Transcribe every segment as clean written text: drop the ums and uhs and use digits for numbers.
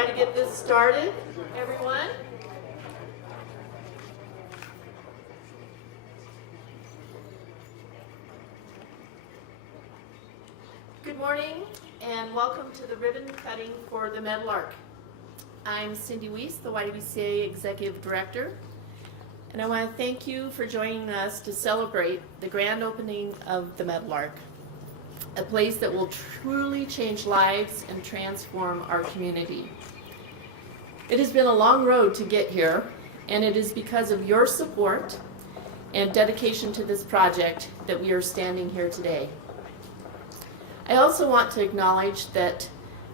try to get this started, everyone. Good morning and welcome to the ribbon cutting for the Meadowlark. I'm Cindy Weiss, the YWCA Executive Director, and I want to thank you for joining us to celebrate the grand opening of the Meadowlark, a place that will truly change lives and transform our community. It has been a long road to get here, and it is because of your support and dedication to this project that we are standing here today. I also want to acknowledge that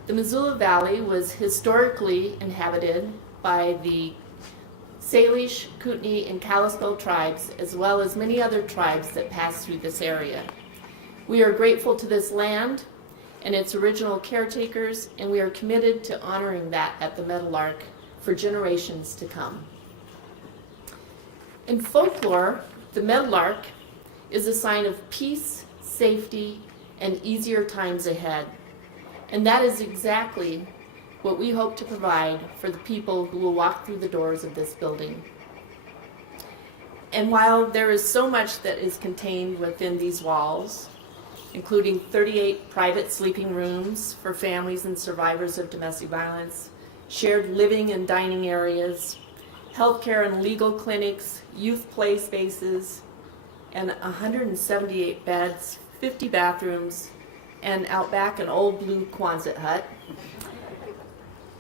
the Missoula Valley was historically inhabited by the Salish, Kootenai, and Kalispel tribes, as well as many other tribes that pass through this area. We are grateful to this land and its original caretakers, and we are committed to honoring that at the Meadowlark for generations to come. In folklore, the Meadowlark is a sign of peace, safety, and easier times ahead. And that is exactly what we hope to provide for the people who will walk through the doors of this building. And while there is so much that is contained within these walls, including 38 private sleeping rooms for families and survivors of domestic violence, shared living and dining areas, healthcare and legal clinics, youth play spaces, and 178 beds, 50 bathrooms, and out back an old blue Quonset hut.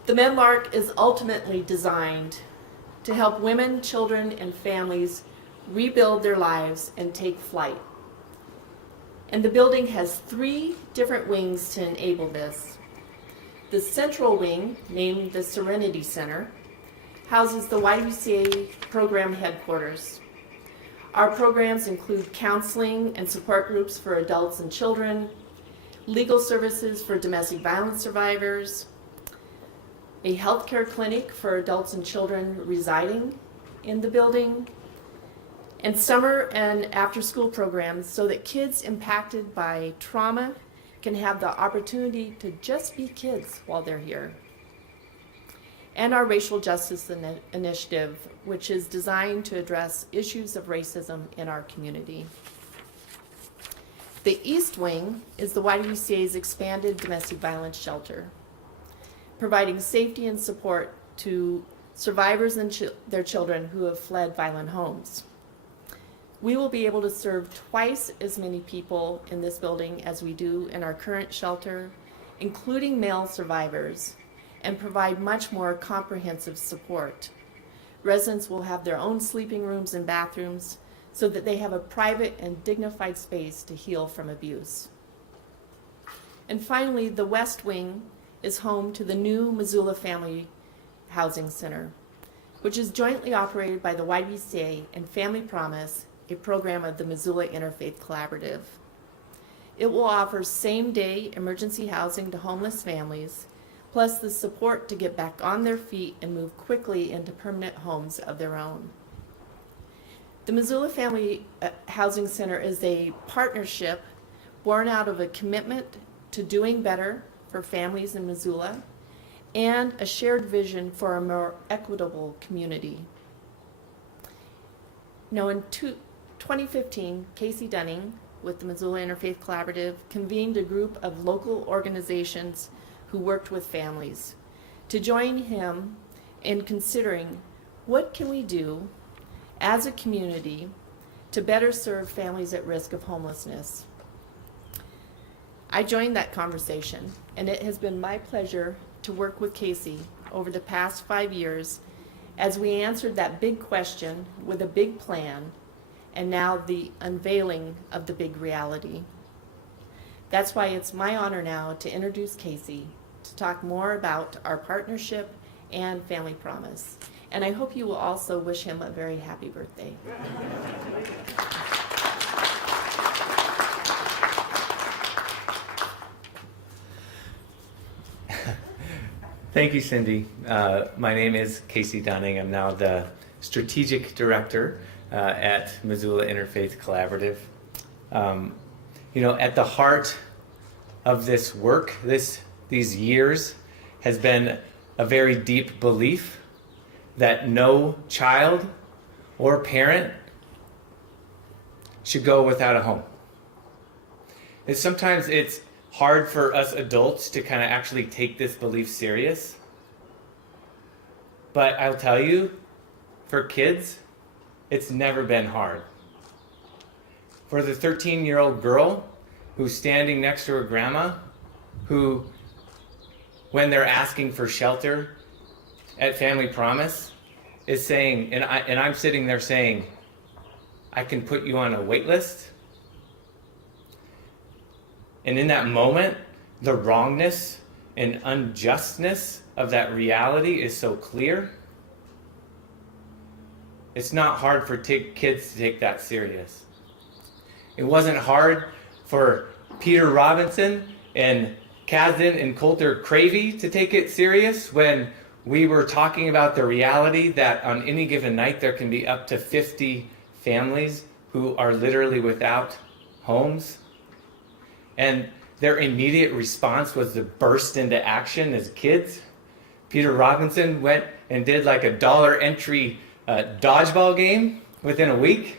The Meadowlark is ultimately designed to help women, children, and families rebuild their lives and take flight. And the building has 3 different wings to enable this. The central wing, named the Serenity Center, houses the YWCA program headquarters. Our programs include counseling and support groups for adults and children, legal services for domestic violence survivors, a healthcare clinic for adults and children residing in the building, and summer and after-school programs so that kids impacted by trauma can have the opportunity to just be kids while they're here. And our Racial Justice Initiative, which is designed to address issues of racism in our community. The East Wing is the YWCA's expanded domestic violence shelter, providing safety and support to survivors and their children who have fled violent homes. We will be able to serve twice as many people in this building as we do in our current shelter, including male survivors, and provide much more comprehensive support. Residents will have their own sleeping rooms and bathrooms so that they have a private and dignified space to heal from abuse. And finally, the West Wing is home to the new Missoula Family Housing Center, which is jointly operated by the YWCA and Family Promise, a program of the Missoula Interfaith Collaborative. It will offer same-day emergency housing to homeless families, plus the support to get back on their feet and move quickly into permanent homes of their own. The Missoula Family Housing Center is a partnership born out of a commitment to doing better for families in Missoula and a shared vision for a more equitable community. Now in 2015, Casey Dunning with the Missoula Interfaith Collaborative convened a group of local organizations who worked with families to join him in considering what can we do as a community to better serve families at risk of homelessness. I joined that conversation, and it has been my pleasure to work with Casey over the past 5 years as we answered that big question with a big plan, and now the unveiling of the big reality. That's why it's my honor now to introduce Casey to talk more about our partnership and Family Promise. And I hope you will also wish him a very happy birthday. Thank you, Cindy. My name is Casey Dunning. I'm now the Strategic Director at Missoula Interfaith Collaborative. At the heart of this work, these years, has been a very deep belief that no child or parent should go without a home. And sometimes it's hard for us adults to kind of actually take this belief serious. But I'll tell you, for kids, it's never been hard. For the 13-year-old girl who's standing next to her grandma, who, when they're asking for shelter at Family Promise, is saying, and I'm sitting there saying, I can put you on a wait list. And in that moment, the wrongness and unjustness of that reality is so clear. It's not hard for kids to take that serious. It wasn't hard for Peter Robinson and Kazdan and Coulter Cravey to take it serious when we were talking about the reality that on any given night there can be up to 50 families who are literally without homes. And their immediate response was to burst into action as kids. Peter Robinson went and did like a dollar entry dodgeball game within a week.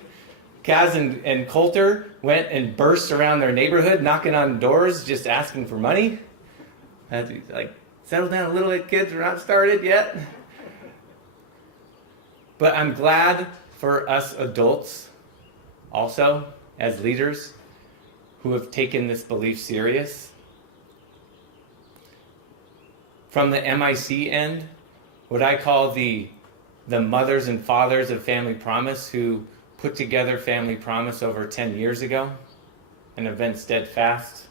Kaz and Coulter went and burst around their neighborhood, knocking on doors, just asking for money. Like, settle down a little bit, kids, we're not started yet. But I'm glad for us adults, also, as leaders, who have taken this belief serious. From the MIC end, what I call the mothers and fathers of Family Promise who put together Family Promise over 10 years ago and have been steadfast.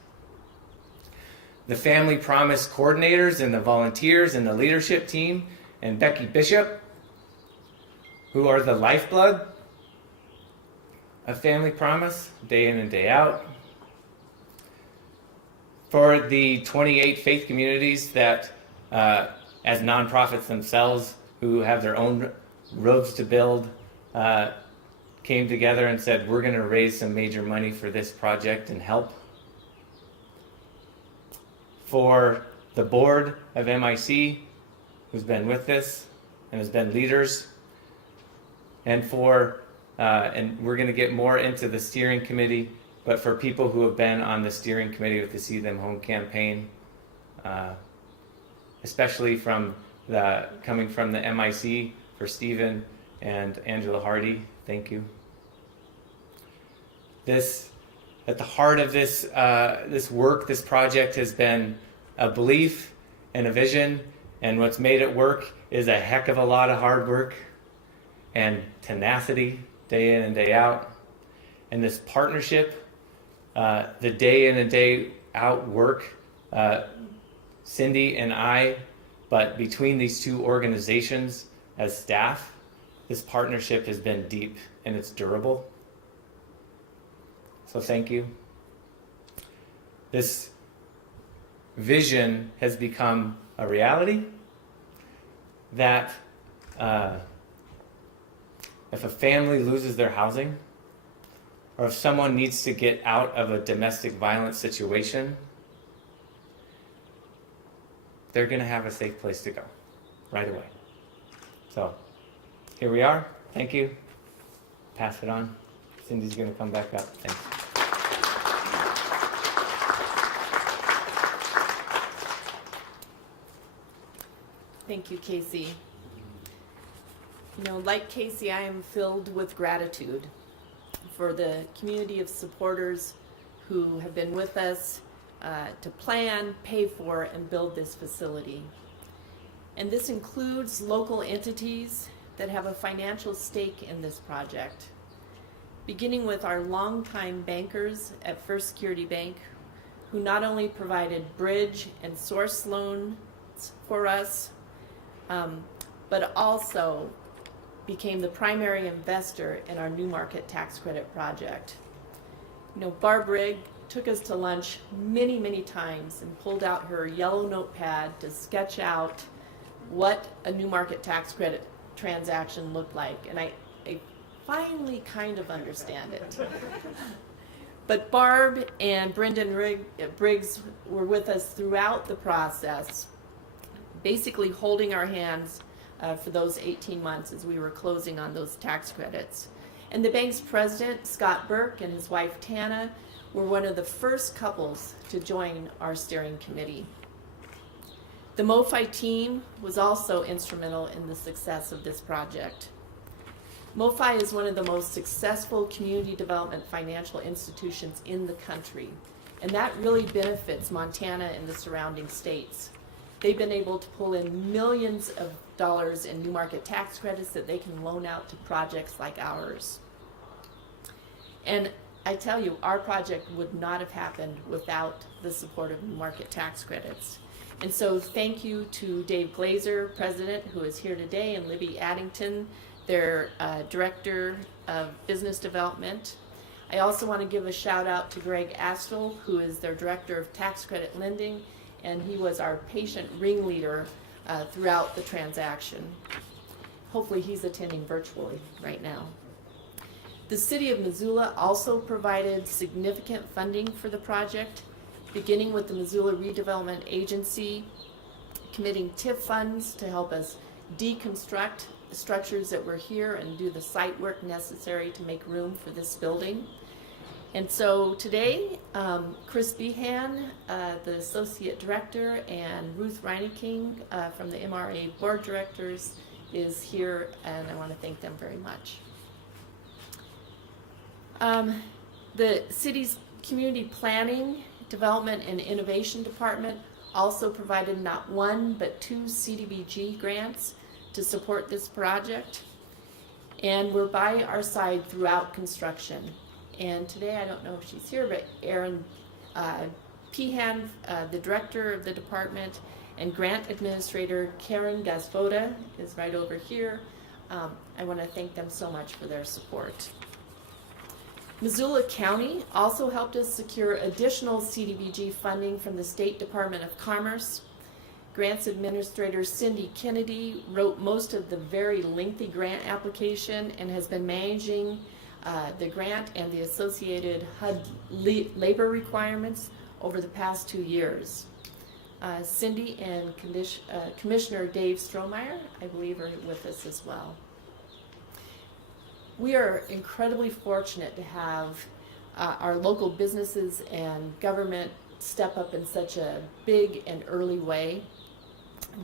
The Family Promise coordinators and the volunteers and the leadership team and Becky Bishop, who are the lifeblood of Family Promise day in and day out. For the 28 faith communities that, as nonprofits themselves, who have their own roads to build, came together and said, we're going to raise some major money for this project and help. For the board of MIC, who's been with this and has been leaders, and for, and we're going to get more into the steering committee, but for people who have been on the steering committee with the See Them Home campaign, especially coming from the MIC, for Stephen and Angela Hardy, thank you. At the heart of this work, this project has been a belief and a vision, and what's made it work is a heck of a lot of hard work and tenacity, day in and day out. And this partnership, the day in and day out work, Cindy and I, but between these two organizations as staff, this partnership has been deep and it's durable. So thank you. This vision has become a reality that if a family loses their housing, or if someone needs to get out of a domestic violence situation, they're going to have a safe place to go right away. So here we are. Thank you. Pass it on. Cindy's going to come back up. Thanks. Thank you, Casey. You know, like Casey, I am filled with gratitude for the community of supporters who have been with us to plan, pay for, and build this facility. And this includes local entities that have a financial stake in this project, beginning with our longtime bankers at First Security Bank, who not only provided bridge and source loans for us, but also became the primary investor in our New Market Tax Credit project. You know, Barb Rigg took us to lunch many, many times and pulled out her yellow notepad to sketch out what a New Market Tax Credit transaction looked like. And I finally kind of understand it. But Barb and Brendan Briggs were with us throughout the process, basically holding our hands for those 18 months as we were closing on those tax credits. And the bank's president, Scott Burke, and his wife, Tana, were one of the first couples to join our steering committee. The MoFi team was also instrumental in the success of this project. MoFi is one of the most successful community development financial institutions in the country, and that really benefits Montana and the surrounding states. They've been able to pull in millions of dollars in new market tax credits that they can loan out to projects like ours. And I tell you, our project would not have happened without the support of new market tax credits. And so thank you to Dave Glazer, President, who is here today, and Libby Addington, their Director of Business Development. I also want to give a shout out to Greg Astle, who is their Director of Tax Credit Lending, and he was our patient ringleader throughout the transaction. Hopefully he's attending virtually right now. The City of Missoula also provided significant funding for the project, beginning with the Missoula Redevelopment Agency committing TIF funds to help us deconstruct the structures that were here and do the site work necessary to make room for this building. And so today, Chris Behan, the Associate Director, and Ruth Reineking from the MRA Board Directors is here, and I want to thank them very much. The city's Community Planning, Development, and Innovation Department also provided not one, but 2 CDBG grants to support this project, and we're by our side throughout construction. And today, I don't know if she's here, but Erin Pehan, the director of the department, and grant administrator Karen Gasvoda is right over here. I want to thank them so much for their support. Missoula County also helped us secure additional CDBG funding from the State Department of Commerce. Grants Administrator Cindy Kennedy wrote most of the very lengthy grant application and has been managing the grant and the associated HUD labor requirements over the past 2 years. Cindy and Commissioner Dave Strohmeyer, I believe, are with us as well. We are incredibly fortunate to have our local businesses and government step up in such a big and early way.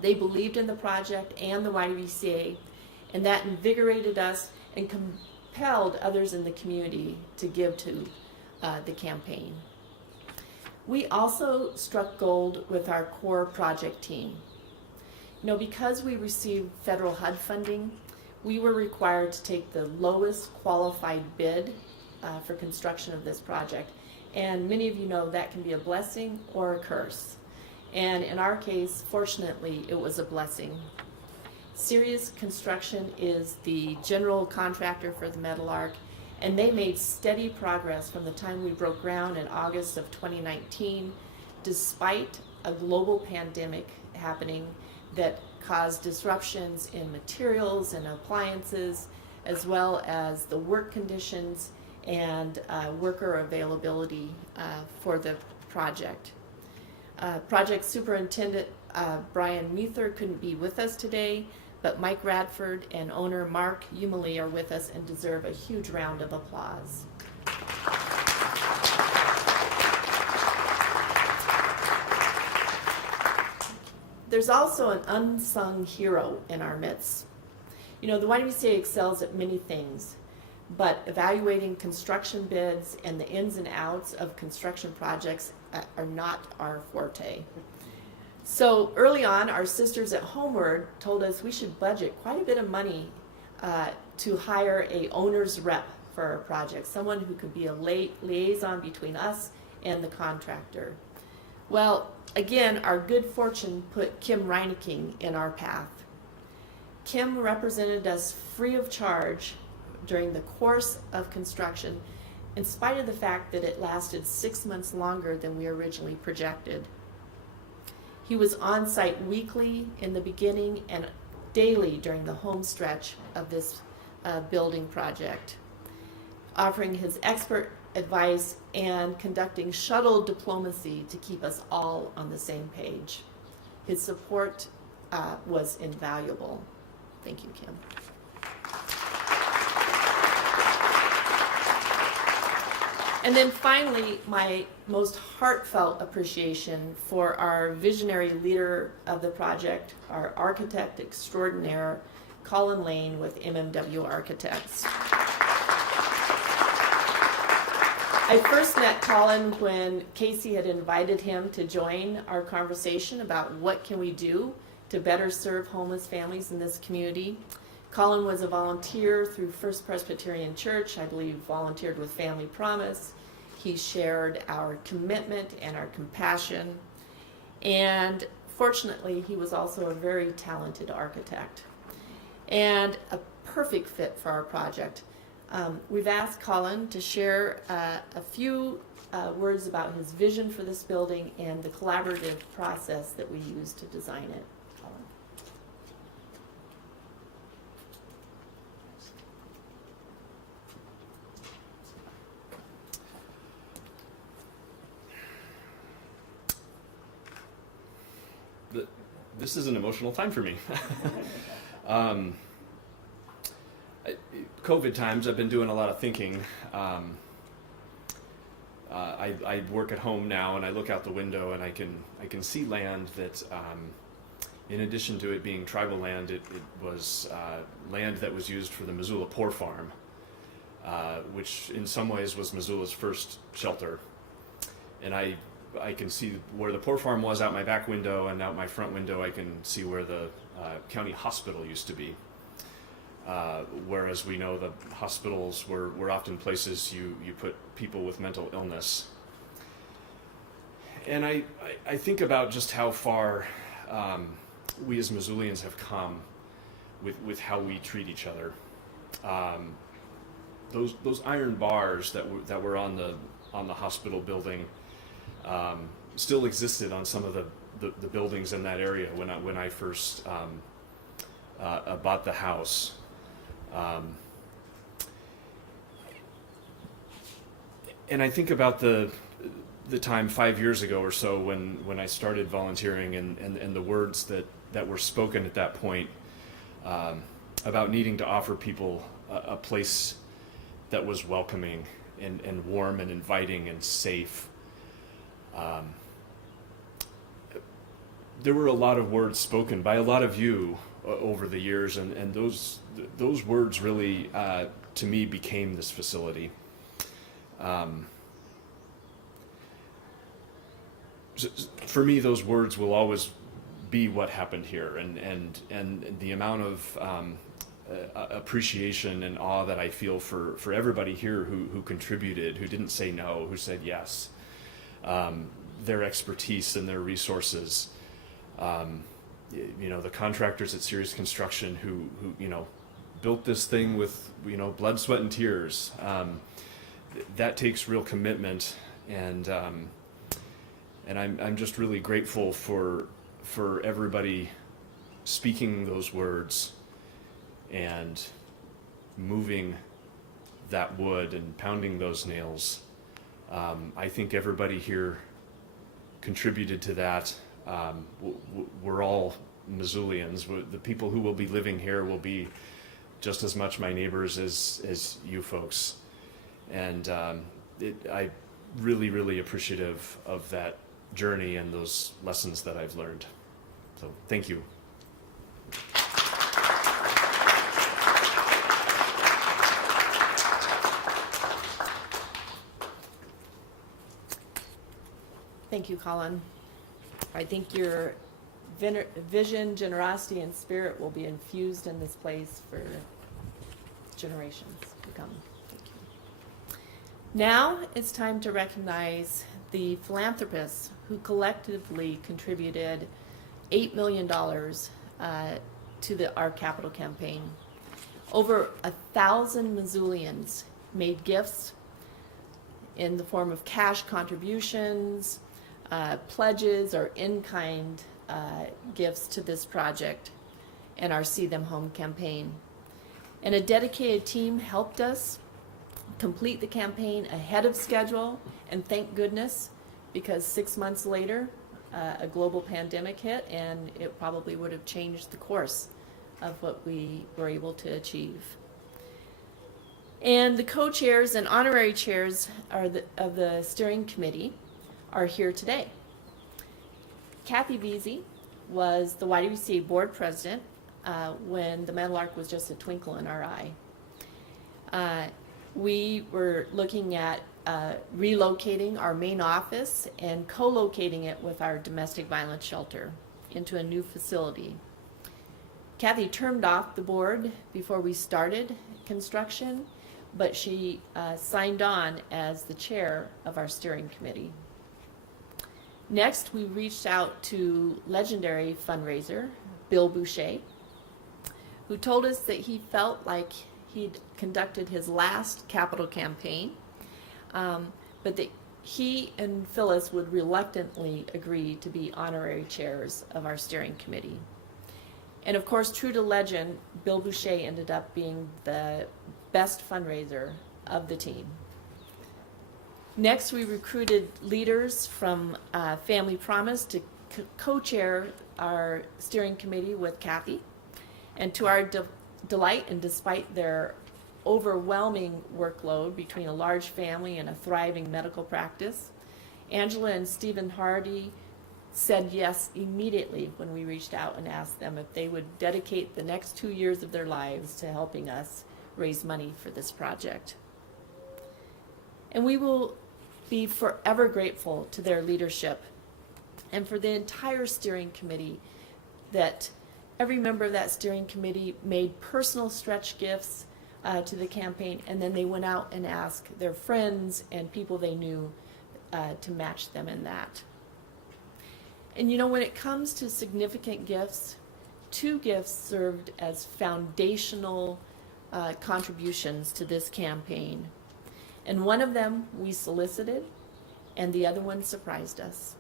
They believed in the project and the YWCA, and that invigorated us and compelled others in the community to give to the campaign. We also struck gold with our core project team. You know, because we received federal HUD funding, we were required to take the lowest qualified bid for construction of this project. And many of you know that can be a blessing or a curse. And in our case, fortunately, it was a blessing. Sirius Construction is the general contractor for the Meadowlark, and they made steady progress from the time we broke ground in August of 2019, despite a global pandemic happening that caused disruptions in materials and appliances, as well as the work conditions and worker availability for the project. Project Superintendent Brian Meether couldn't be with us today, but Mike Radford and owner Mark Umeli are with us and deserve a huge round of applause. There's also an unsung hero in our midst. You know, the YWCA excels at many things, but evaluating construction bids and the ins and outs of construction projects are not our forte. So early on, our sisters at Homeward told us we should budget quite a bit of money to hire a owner's rep for our project, someone who could be a liaison between us and the contractor. Well, again, our good fortune put Kim Reineking in our path. Kim represented us free of charge during the course of construction, in spite of the fact that it lasted 6 months longer than we originally projected. He was on site weekly in the beginning and daily during the home stretch of this building project, offering his expert advice and conducting shuttle diplomacy to keep us all on the same page. His support was invaluable. Thank you, Kim. And then finally, my most heartfelt appreciation for our visionary leader of the project, our architect extraordinaire, Colin Lane with MMW Architects. I first met Colin when Casey had invited him to join our conversation about what can we do to better serve homeless families in this community. Colin was a volunteer through First Presbyterian Church, I believe volunteered with Family Promise. He shared our commitment and our compassion. And fortunately, he was also a very talented architect and a perfect fit for our project. We've asked Colin to share a few words about his vision for this building and the collaborative process that we used to design it. Colin. This is an emotional time for me. COVID times, I've been doing a lot of thinking. I work at home now, and I look out the window, and I can see land that, in addition to it being tribal land, it was land that was used for the Missoula Poor Farm, which in some ways was Missoula's first shelter. And I can see where the Poor Farm was out my back window, and out my front window I can see where the county hospital used to be. Whereas we know the hospitals were often places you put people with mental illness. And I think about just how far we as Missoulians have come with how we treat each other. Those iron bars that were on the hospital building still existed on some of the buildings in that area when I first bought the house. And I think about the time 5 years ago or so when I started volunteering and the words that were spoken at that point about needing to offer people a place that was welcoming and warm and inviting and safe. There were a lot of words spoken by a lot of you over the years, and those words really, to me, became this facility. For me, those words will always be what happened here, and the amount of appreciation and awe that I feel for everybody here who contributed, who didn't say no, who said yes, their expertise and their resources. The contractors at Serious Construction who built this thing with blood, sweat, and tears. That takes real commitment, and I'm just really grateful for everybody speaking those words and moving that wood and pounding those nails. I think everybody here contributed to that. We're all Missoulians. The people who will be living here will be just as much my neighbors as you folks. And I'm really, really appreciative of that journey and those lessons that I've learned. So thank you. Thank you, Colin. I think your vision, generosity, and spirit will be infused in this place for generations to come. Thank you. Now it's time to recognize the philanthropists who collectively contributed $8 million to our capital campaign. Over 1,000 Missoulians made gifts in the form of cash contributions, pledges, or in-kind gifts to this project and our See Them Home campaign. And a dedicated team helped us complete the campaign ahead of schedule, and thank goodness, because 6 months later, a global pandemic hit, and it probably would have changed the course of what we were able to achieve. And the co-chairs and honorary chairs of the steering committee are here today. Kathy Veazey was the YWCA board president when the Meadowlark was just a twinkle in our eye. We were looking at relocating our main office and co-locating it with our domestic violence shelter into a new facility. Kathy termed off the board before we started construction, but she signed on as the chair of our steering committee. Next, we reached out to legendary fundraiser Bill Boucher, who told us that he felt like he'd conducted his last capital campaign, but that he and Phyllis would reluctantly agree to be honorary chairs of our steering committee. And of course, true to legend, Bill Boucher ended up being the best fundraiser of the team. Next, we recruited leaders from Family Promise to co-chair our steering committee with Kathy. And to our delight, and despite their overwhelming workload between a large family and a thriving medical practice, Angela and Stephen Hardy said yes immediately when we reached out and asked them if they would dedicate the next 2 years of their lives to helping us raise money for this project. And we will be forever grateful to their leadership and for the entire steering committee, that every member of that steering committee made personal stretch gifts to the campaign, and then they went out and asked their friends and people they knew to match them in that. And you know, when it comes to significant gifts, 2 gifts served as foundational contributions to this campaign. And one of them we solicited, and the other one surprised us.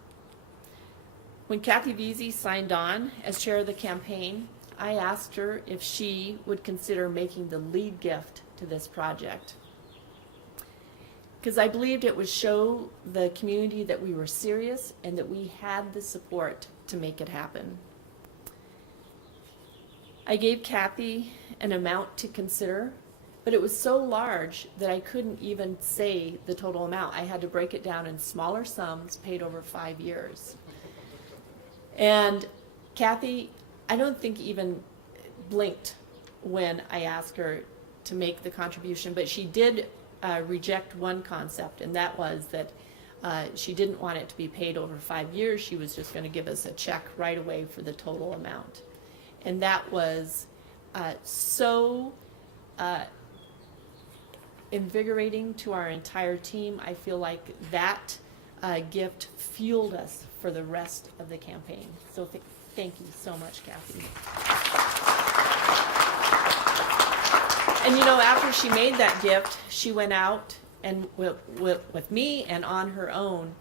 When Kathy Veazey signed on as chair of the campaign, I asked her if she would consider making the lead gift to this project, because I believed it would show the community that we were serious and that we had the support to make it happen. I gave Kathy an amount to consider, but it was so large that I couldn't even say the total amount. I had to break it down in smaller sums paid over 5 years. And Kathy, I don't think even blinked when I asked her to make the contribution, but she did reject one concept, and that was that she didn't want it to be paid over 5 years. She was just going to give us a check right away for the total amount. And that was so invigorating to our entire team. I feel like that gift fueled us for the rest of the campaign. So thank you so much, Kathy. And you know, after she made that gift, she went out and with me and on her own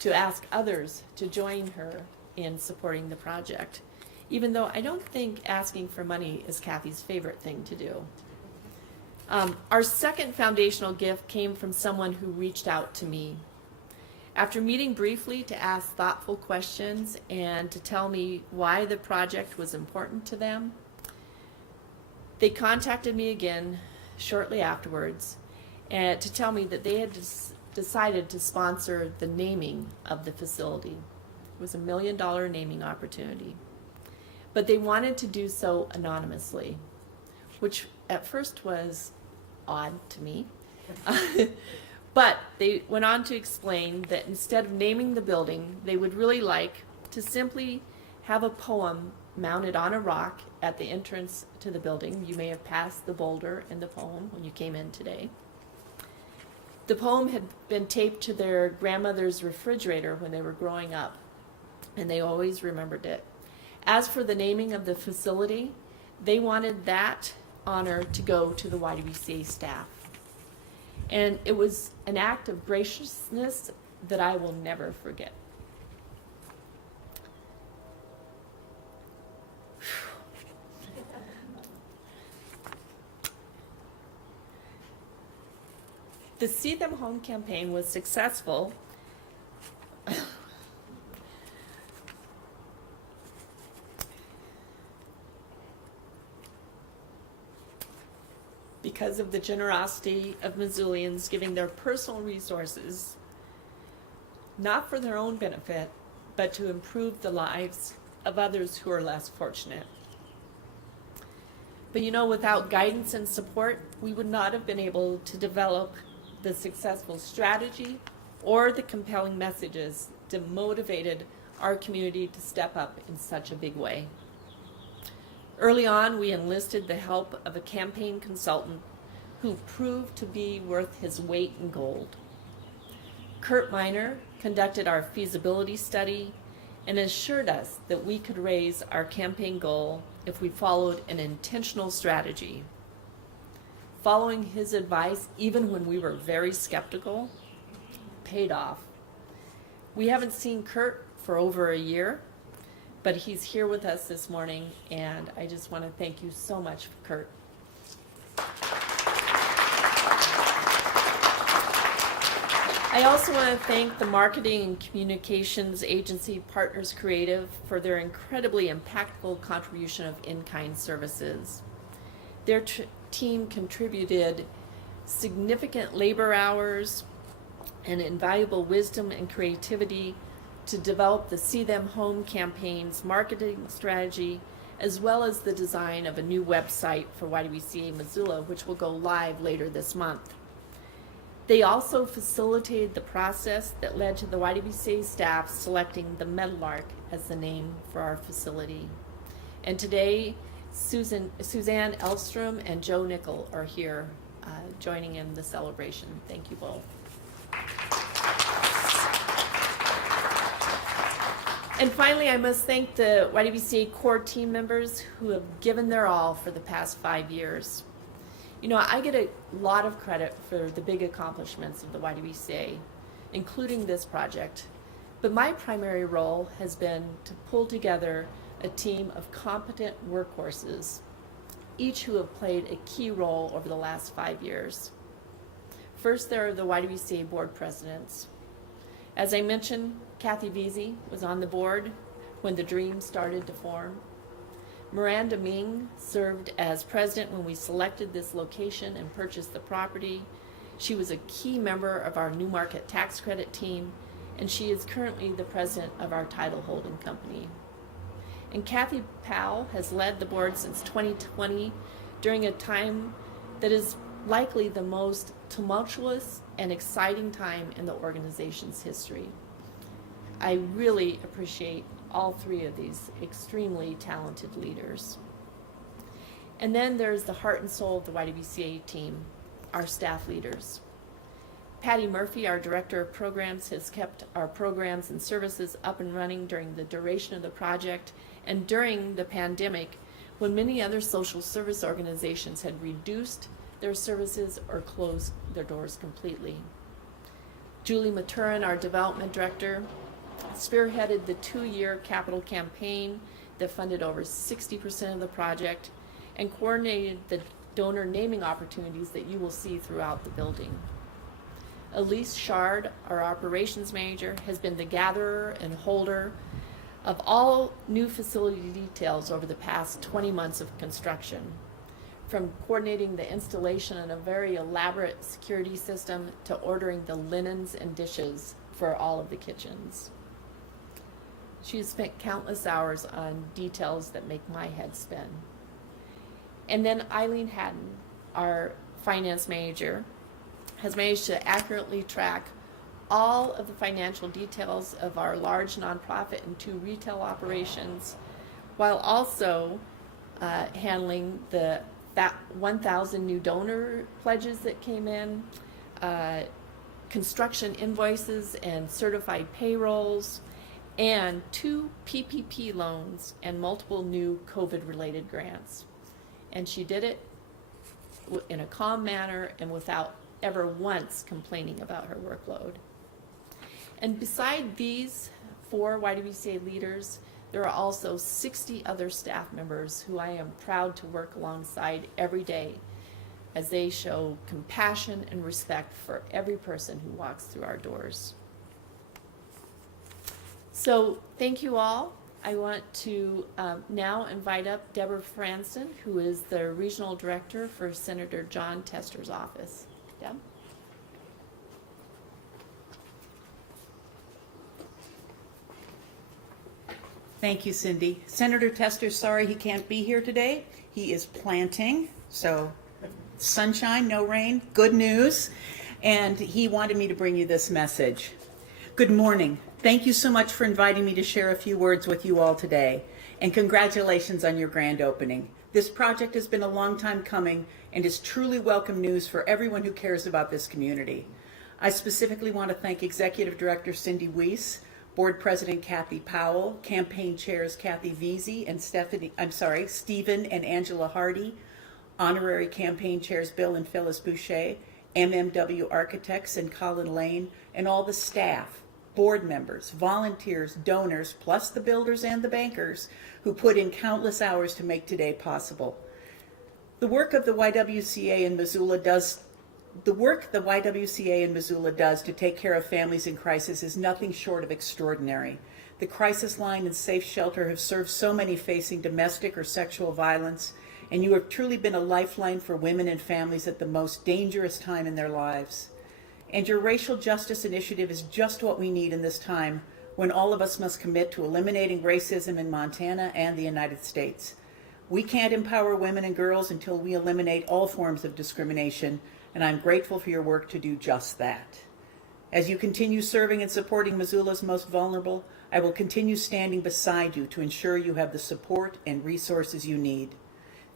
to ask others to join her in supporting the project, even though I don't think asking for money is Kathy's favorite thing to do. Our second foundational gift came from someone who reached out to me. After meeting briefly to ask thoughtful questions and to tell me why the project was important to them, they contacted me again shortly afterwards and to tell me that they had decided to sponsor the naming of the facility. It was $1 million naming opportunity. But they wanted to do so anonymously, which at first was odd to me. But they went on to explain that instead of naming the building, they would really like to simply have a poem mounted on a rock at the entrance to the building. You may have passed the boulder in the poem when you came in today. The poem had been taped to their grandmother's refrigerator when they were growing up, and they always remembered it. As for the naming of the facility, they wanted that honor to go to the YWCA staff. And it was an act of graciousness that I will never forget. The See Them Home campaign was successful because of the generosity of Missoulians giving their personal resources, not for their own benefit, but to improve the lives of others who are less fortunate. But you know, without guidance and support, we would not have been able to develop the successful strategy or the compelling messages that motivated our community to step up in such a big way. Early on, we enlisted the help of a campaign consultant who proved to be worth his weight in gold. Kurt Miner conducted our feasibility study and assured us that we could raise our campaign goal if we followed an intentional strategy. Following his advice, even when we were very skeptical, paid off. We haven't seen Kurt for over a year, but he's here with us this morning, and I just want to thank you so much, Kurt. I also want to thank the Marketing and Communications Agency Partners Creative for their incredibly impactful contribution of in-kind services. Their team contributed significant labor hours and invaluable wisdom and creativity to develop the See Them Home campaign's marketing strategy, as well as the design of a new website for YWCA Missoula, which will go live later this month. They also facilitated the process that led to the YWCA staff selecting the Meadowlark as the name for our facility. And today, Suzanne Elstrom and Joe Nickel are here joining in the celebration. Thank you both. And finally, I must thank the YWCA core team members who have given their all for the past 5 years. You know, I get a lot of credit for the big accomplishments of the YWCA, including this project, but my primary role has been to pull together a team of competent workhorses, each who have played a key role over the last 5 years. First, there are the YWCA board presidents. As I mentioned, Kathy Veazey was on the board when the dream started to form. Miranda Ming served as president when we selected this location and purchased the property. She was a key member of our New Market Tax Credit team, and she is currently the president of our title holding company. And Kathy Powell has led the board since 2020 during a time that is likely the most tumultuous and exciting time in the organization's history. I really appreciate all three of these extremely talented leaders. And then there's the heart and soul of the YWCA team, our staff leaders. Patty Murphy, our director of programs, has kept our programs and services up and running during the duration of the project and during the pandemic, when many other social service organizations had reduced their services or closed their doors completely. Julie Maturin, our development director, spearheaded the 2-year capital campaign that funded over 60% of the project and coordinated the donor naming opportunities that you will see throughout the building. Elise Shard, our operations manager, has been the gatherer and holder of all new facility details over the past 20 months of construction, from coordinating the installation of a very elaborate security system to ordering the linens and dishes for all of the kitchens. She has spent countless hours on details that make my head spin. And then Eileen Haddon, our finance manager, has managed to accurately track all of the financial details of our large nonprofit and 2 retail operations, while also handling the 1,000 new donor pledges that came in, construction invoices and certified payrolls, and 2 PPP loans and multiple new COVID-related grants. And she did it in a calm manner and without ever once complaining about her workload. And beside these 4 YWCA leaders, there are also 60 other staff members who I am proud to work alongside every day as they show compassion and respect for every person who walks through our doors. So thank you all I want to now invite up Deborah Franson, who is the Regional Director for Senator John Tester's office. Deb? Thank you, Cindy. Senator Tester's sorry he can't be here today. He is planting, so sunshine, no rain, good news. And he wanted me to bring you this message. Good morning. Thank you so much for inviting me to share a few words with you all today. And congratulations on your grand opening. This project has been a long time coming and is truly welcome news for everyone who cares about this community. I specifically want to thank Executive Director Cindy Weiss, Board President Kathy Powell, Campaign Chairs Kathy Veazey and Stephen and Angela Hardy, Honorary Campaign Chairs Bill and Phyllis Boucher, MMW Architects and Colin Lane, and all the staff, board members, volunteers, donors, plus the builders and the bankers who put in countless hours to make today possible. The work the YWCA in Missoula does to take care of families in crisis is nothing short of extraordinary. The crisis line and safe shelter have served so many facing domestic or sexual violence, and you have truly been a lifeline for women and families at the most dangerous time in their lives. And your racial justice initiative is just what we need in this time when all of us must commit to eliminating racism in Montana and the United States. We can't empower women and girls until we eliminate all forms of discrimination, and I'm grateful for your work to do just that. As you continue serving and supporting Missoula's most vulnerable, I will continue standing beside you to ensure you have the support and resources you need.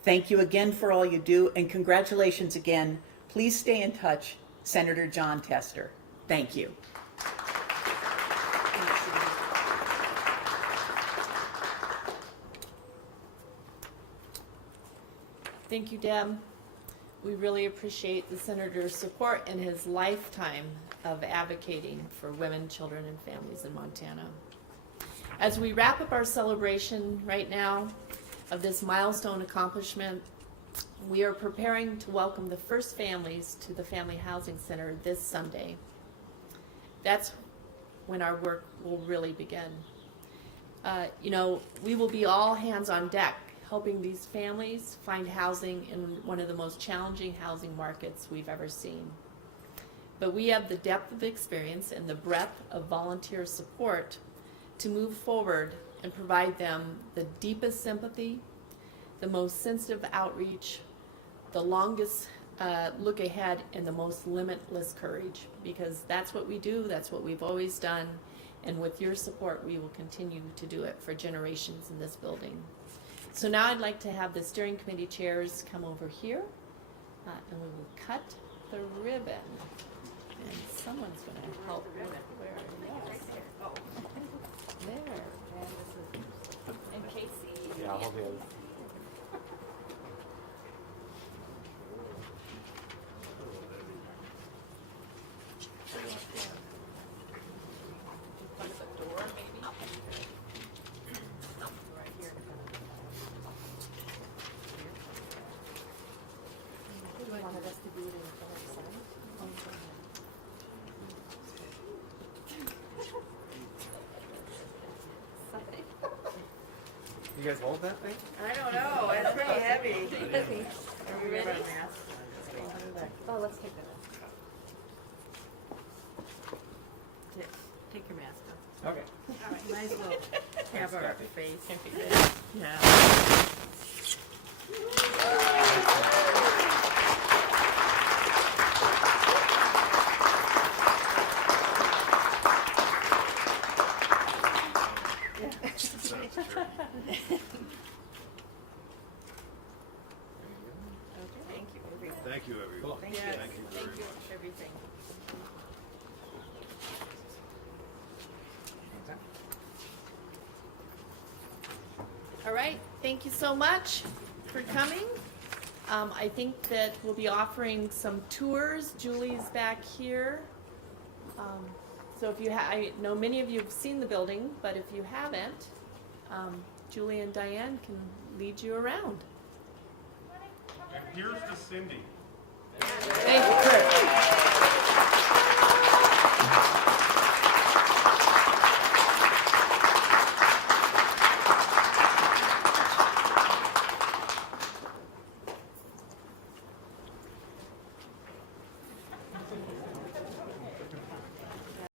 Thank you again for all you do, and congratulations again. Please stay in touch. Senator John Tester. Thank you. Thank you, Deb. We really appreciate the Senator's support and his lifetime of advocating for women, children, and families in Montana. As we wrap up our celebration right now of this milestone accomplishment, we are preparing to welcome the first families to the Family Housing Center this Sunday. That's when our work will really begin. We will be all hands on deck, helping these families find housing in one of the most challenging housing markets we've ever seen. But we have the depth of experience and the breadth of volunteer support to move forward and provide them the deepest sympathy, the most sensitive outreach, the longest look ahead, and the most limitless courage, because that's what we do, that's what we've always done, and with your support we will continue to do it for generations in this building. So now I'd like to have the steering committee chairs come over here, and we will cut the ribbon. And someone's going to help with where, yes. There. And Casey. Yeah, I'll hold it. You guys hold that thing? I don't know. It's pretty heavy. Are we ready? Oh, let's take that off. Take your mask off. Okay. Might as well have our face. Yeah. Thank you, everyone. Cool. Thank you. Thank you very Thank you much. for everything. All right, thank you so mumuch for coming. I think that we'll be offering some tours. Julie's back here. So if you I know many of you have seen the building, but if you haven't, Julie and Diane can lead you around. And here's to Cindy. Thank you.